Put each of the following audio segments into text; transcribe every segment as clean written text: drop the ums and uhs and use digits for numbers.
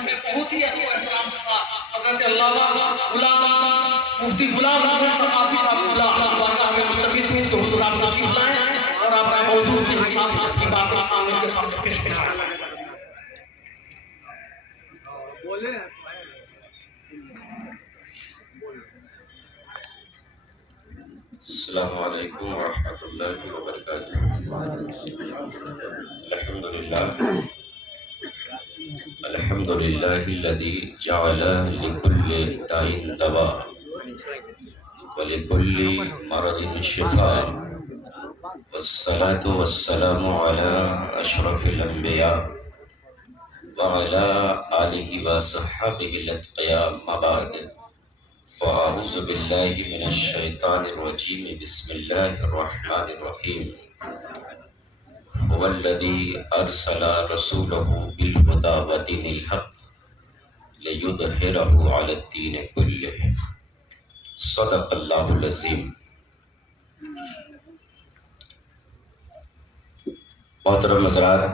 انہیں بہت ہی احترام تھا. حضرت علامہ غلام مفتی غلام حسن ثقافی صاحب اللہ ہمیں ملتمس میں کہ حضور آپ تشریف لائیں اور آپ نے موضوع کے حساب سے کی باتیں سامنے کے سامنے پیش کریں. السلام علیکم ورحمۃ اللہ وبرکاتہ. الحمد للہ الذی جعل لکل داء دواء ولکل مرض شفاء والصلاة والسلام علی اشرف الانبیاء وعلی آلہ وصحبہ الاتقیاء. ما بعد فاعوذ باللہ من الشیطان الرجیم. بسم اللہ الرحمن الرحیم. هو الذی ارسل رسولہ بالہدی ودین الحق لیظہرہ علی الدین کلہ. صدق اللہ العظیم. محترم حضرات،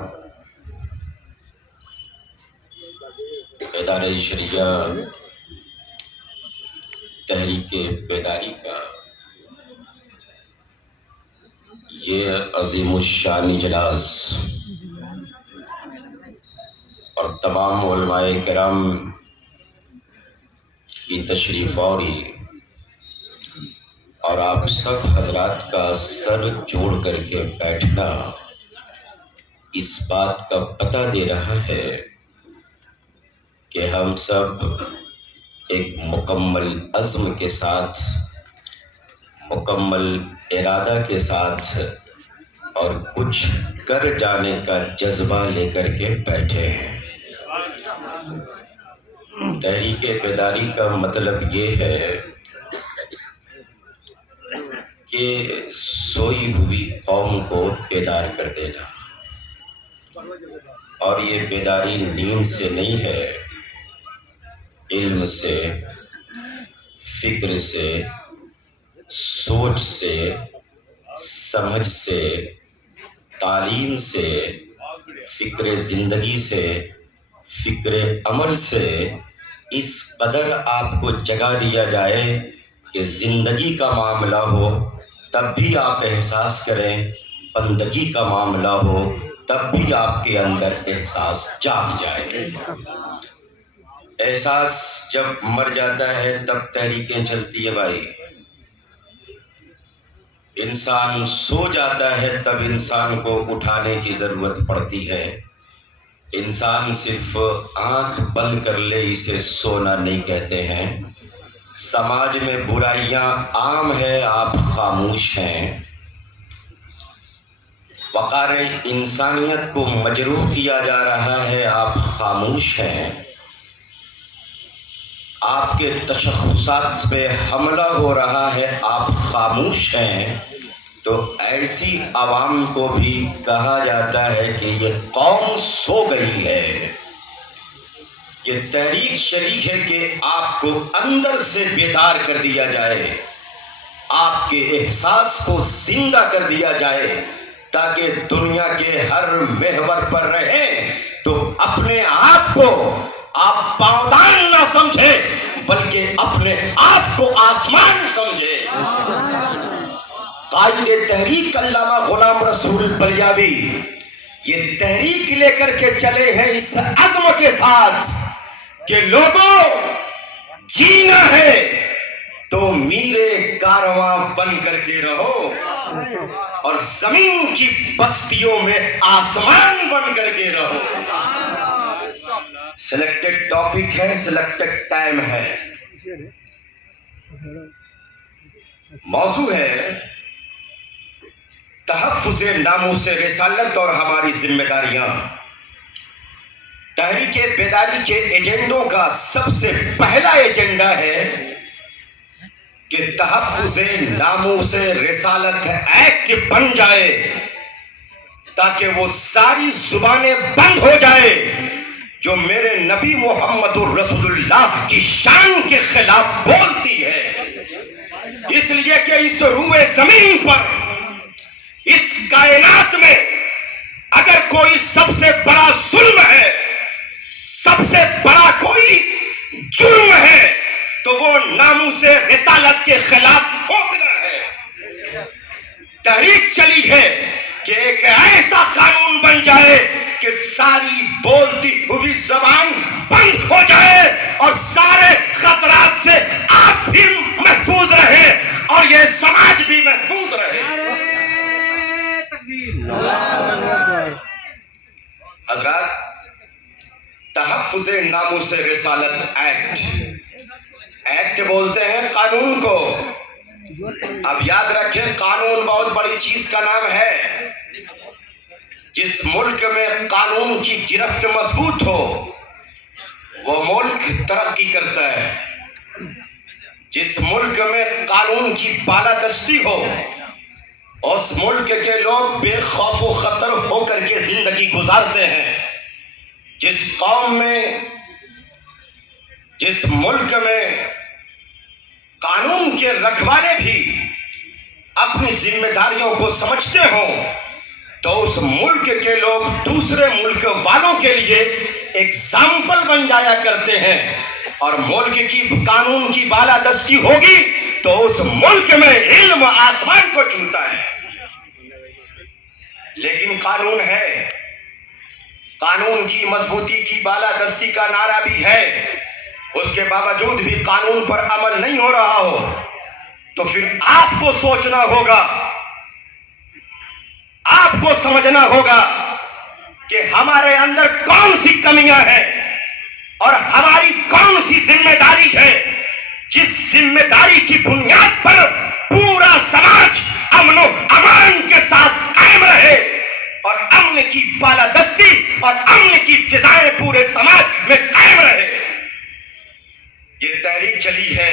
ادارہ شریعہ تحریک بیداری کا یہ عظیم الشان اجلاس اور تمام علماء کرام کی تشریف آوری اور آپ سب حضرات کا سر جوڑ کر کے بیٹھنا اس بات کا پتہ دے رہا ہے کہ ہم سب ایک مکمل عزم کے ساتھ، مکمل ارادہ کے ساتھ اور کچھ کر جانے کا جذبہ لے کر کے بیٹھے ہیں. تحریک بیداری کا مطلب یہ ہے کہ سوئی ہوئی قوم کو بیدار کر دینا، اور یہ بیداری نیند سے نہیں ہے، علم سے، فکر سے، سوچ سے، سمجھ سے، تعلیم سے، فکر زندگی سے، فکر عمل سے اس قدر آپ کو جگا دیا جائے کہ زندگی کا معاملہ ہو تب بھی آپ احساس کریں، بندگی کا معاملہ ہو تب بھی آپ کے اندر احساس جاگ جائے. احساس جب مر جاتا ہے تب تحریکیں چلتی ہے بھائی. انسان سو جاتا ہے تب انسان کو اٹھانے کی ضرورت پڑتی ہے. انسان صرف آنکھ بند کر لے اسے سونا نہیں کہتے ہیں. سماج میں برائیاں عام ہے، آپ خاموش ہیں. وقار انسانیت کو مجروح کیا جا رہا ہے، آپ خاموش ہیں. آپ کے تشخصات پہ حملہ ہو رہا ہے، آپ خاموش ہیں. تو ایسی عوام کو بھی کہا جاتا ہے کہ یہ قوم سو گئی ہے. یہ تحریک شریک ہے کہ آپ کو اندر سے بیدار کر دیا جائے، آپ کے احساس کو زندہ کر دیا جائے، تاکہ دنیا کے ہر محور پر رہیں تو اپنے آپ کو آپ پاودان نہ سمجھے بلکہ اپنے آپ کو آسمان سمجھے. قائد تحریک علامہ غلام رسول بلیاوی یہ تحریک لے کر کے چلے ہیں اس عزم کے ساتھ کہ لوگوں جینا ہے تو میرے کارواں بن کر کے رہو اور زمین کی بستیوں میں آسمان بن کر کے رہو. سلیکٹڈ ٹاپک ہے، سلیکٹڈ ٹائم ہے. موضوع ہے تحفظ ناموس رسالت اور ہماری ذمہ داریاں. تحریک بیداری کے ایجنڈوں کا سب سے پہلا ایجنڈا ہے کہ تحفظ ناموس رسالت ایکٹ بن جائے تاکہ وہ ساری زبانیں بند ہو جائے جو میرے نبی محمد الرسول اللہ کی شان کے خلاف بولتی ہے. اس لیے کہ اس روئے زمین پر، اس کائنات میں اگر کوئی سب سے بڑا ظلم ہے، سب سے بڑا کوئی جرم ہے تو وہ ناموس رسالت کے خلاف بھونکنا ہے۔ تحریک چلی ہے کہ ایک ایسا قانون بن جائے کہ ساری بولتی ہوئی زبان بند ہو جائے اور سارے خطرات سے آپ بھی محفوظ رہے اور یہ سماج بھی محفوظ رہے۔ حضرات، تحفظ ناموس رسالت ایکٹ بولتے ہیں قانون کو۔ اب یاد رکھیں، قانون بہت بڑی چیز کا نام ہے۔ جس ملک میں قانون کی گرفت مضبوط ہو وہ ملک ترقی کرتا ہے۔ جس ملک میں قانون کی بالادستی ہو اس ملک کے لوگ بے خوف و خطر ہو کر کے زندگی گزارتے ہیں۔ جس قوم میں، جس ملک میں قانون کے رکھوالے بھی اپنی ذمہ داریوں کو سمجھتے ہوں تو اس ملک کے لوگ دوسرے ملک والوں کے لیے ایگزامپل بن جایا کرتے ہیں، اور ملک کی قانون کی بالادستی ہوگی تو اس ملک میں علم آسمان کو چھوتا ہے۔ لیکن قانون ہے، قانون کی مضبوطی کی بالادستی کا نعرہ بھی ہے، اس کے باوجود بھی قانون پر عمل نہیں ہو رہا ہو تو پھر آپ کو سوچنا ہوگا، آپ کو سمجھنا ہوگا کہ ہمارے اندر کون سی کمیاں ہیں اور ہماری کون سی ذمہ داری ہے جس ذمہ داری کی بنیاد پر پورا سماج امن و امان کے ساتھ قائم رہے اور امن کی بالادستی اور امن کی فضائیں پورے سماج میں قائم رہے۔ یہ تحریک چلی ہے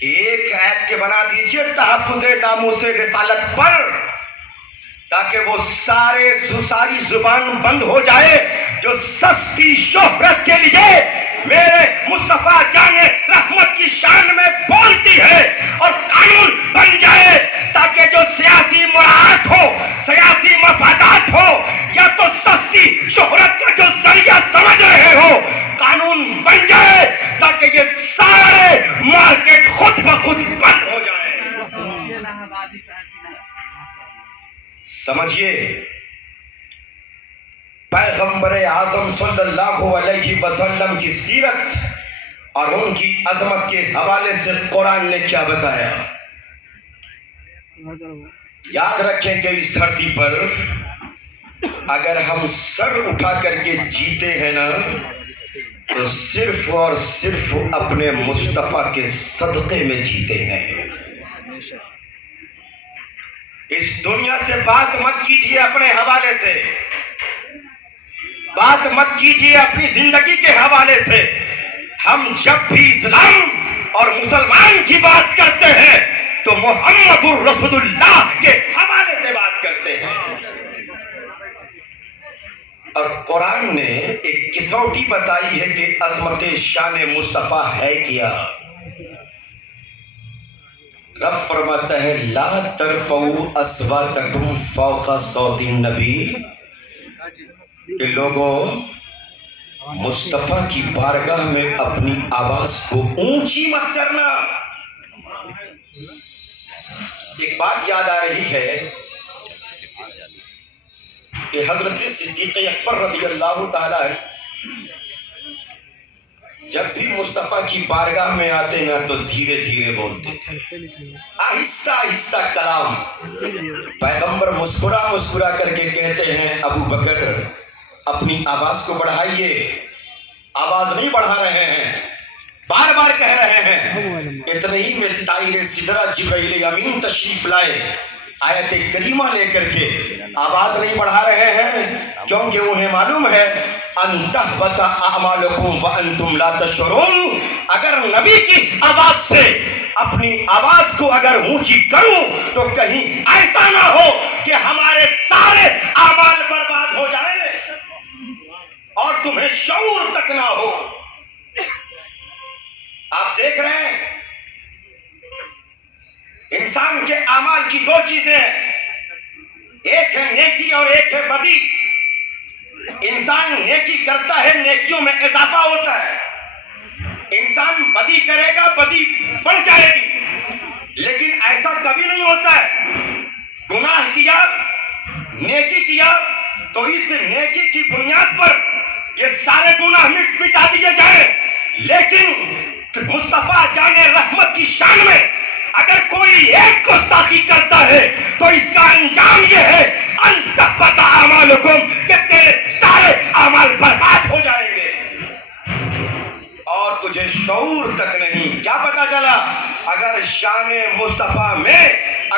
کہ ایک ایکٹ بنا دیجئے تحفظ ناموس رسالت پر، تاکہ وہ ساری زبان بند ہو جائے جو سستی شہرت کے لیے میرے مصطفیٰ جان رحمت کی شان میں بولتی ہے، اور قانون بن جائے تاکہ جو سیاسی مراعات ہو، سیاسی مفادات ہو یا تو سستی شہرت کا جو ذریعہ سمجھ رہے ہو، قانون بن جائے تاکہ یہ سارے مارکیٹ خود بخود بند ہو جائے۔ سمجھیے، پیغمبر اعظم صلی اللہ علیہ وسلم کی سیرت اور ان کی عظمت کے حوالے سے قرآن نے کیا بتایا۔ یاد رکھیں کہ اس دھرتی پر اگر ہم سر اٹھا کر کے جیتے ہیں نا تو صرف اور صرف اپنے مصطفیٰ کے صدقے میں جیتے ہیں۔ اس دنیا سے بات مت کیجیے اپنے حوالے سے، بات مت کیجیے اپنی زندگی کے حوالے سے۔ ہم جب بھی اسلام اور مسلمان کی بات کرتے ہیں تو محمد الرسول اللہ کے حوالے سے بات کرتے ہیں۔ اور قرآن نے ایک کسوٹی بتائی ہے کہ عظمت شان مصطفیٰ ہے کیا۔ رب فرماتا ہے لا ترفعوا اصواتکم فوق صوت النبی، کہ لوگوں مصطفیٰ کی بارگاہ میں اپنی آواز کو اونچی مت کرنا۔ ایک بات یاد آ رہی ہے کہ حضرت صدیق اکبر رضی اللہ تعالی جب بھی مصطفیٰ کی بارگاہ میں آتے نا تو دھیرے دھیرے بولتے تھے، آہستہ آہستہ کلام۔ پیغمبر مسکرا کر کے کہتے ہیں ابو بکر اپنی آواز کو بڑھائیے، آواز نہیں بڑھا رہے ہیں، بار بار کہہ رہے ہیں۔ اتنے ہی میں طائر سدرہ جبرائیل امین تشریف لائے، آیت کریمہ لے کر کے آواز نہیں بڑھا رہے ہیں کیونکہ انہیں معلوم ہے ان تحبط اعمالکم وانتم لا تشعرون، اگر نبی کی آواز سے اپنی آواز کو اگر اونچی کروں تو کہیں ایسا نہ ہو کہ ہمارے سارے اعمال برباد ہو جائیں اور تمہیں شعور تک نہ ہو۔ آپ دیکھ رہے ہیں انسان کے اعمال کی دو چیزیں ہیں، ایک ہے نیکی اور ایک ہے بدی۔ انسان نیکی کرتا ہے نیکیوں میں اضافہ ہوتا ہے، انسان بدی کرے گا بدی بڑھ جائے گی، لیکن ایسا کبھی نہیں ہوتا ہے گناہ کیا نیکی کیا تو اس نیکی کی بنیاد پر یہ سارے گناہ مٹا دیے جائیں، لیکن مصطفیٰ جان رحمت کی شان میں اگر کوئی ایک گستاخی کرتا ہے تو اس کا انجام یہ ہے التبت اعمالکم کہ تیرے سارے اعمال برباد ہو جائیں گے، اور تجھے شعور تک نہیں۔ کیا پتا چلا؟ اگر شان مصطفیٰ میں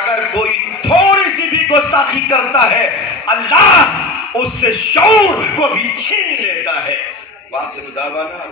اگر کوئی تھوڑی سی بھی گستاخی کرتا ہے اللہ اس سے شعور کو بھی چھین لیتا ہے۔ واقعی دعوانا